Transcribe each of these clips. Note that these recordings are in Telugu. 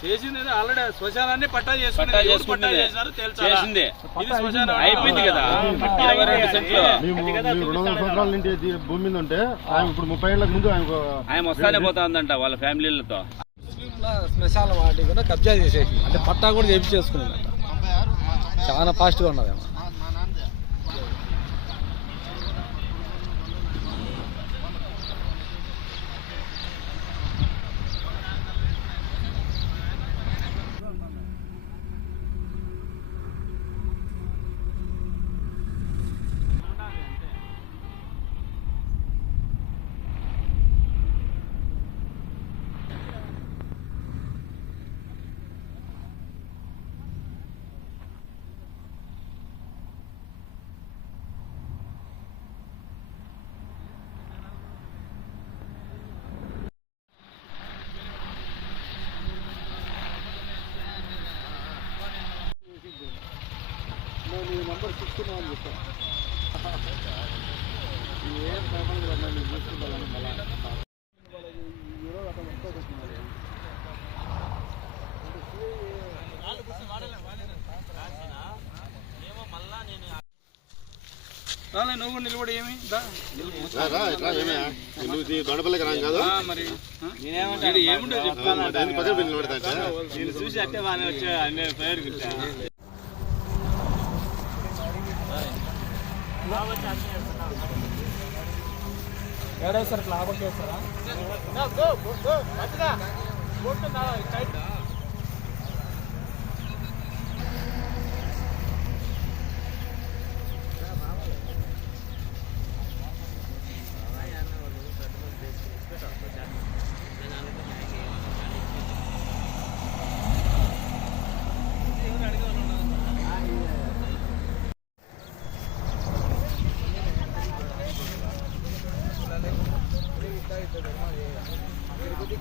చేసింది ఆల్రెడీ శ్మశానాన్ని పట్టా? చేసింది. ఇది శ్మశానం అయిపోయింది. కదా? ఇరవై రెండు సెంట్లు. వందల సంవత్సరాల భూమి మీద ఉంటే ఆయన ఇప్పుడు ముప్పై ఏళ్ళకి ముందు ఆయన ఆయన వస్తానే పోతా ఉందంట వాళ్ళ ఫ్యామిలీలతో. శ్మశాల వాటి కూడా కబ్జా చేసేసి అంటే పట్టా కూడా చేపి చేసుకునేదంట చాలా ఫాస్ట్గా ఉన్నది ఏమో. రాలే, నువ్వు కూడా నిలబడి ఏమి దా. దొండపల్లికి రాం కాదు ఆ, మరి ఆ? ఈడ ఏముంటో చెప్పు దాని పక్కన పెళ్లి నిలబడతా చూసి అట్టే బాగానే వచ్చా అన్నీ పేరు ఏడో సార్ ఇట్లా ఆపకేస్తారా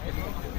Thank you.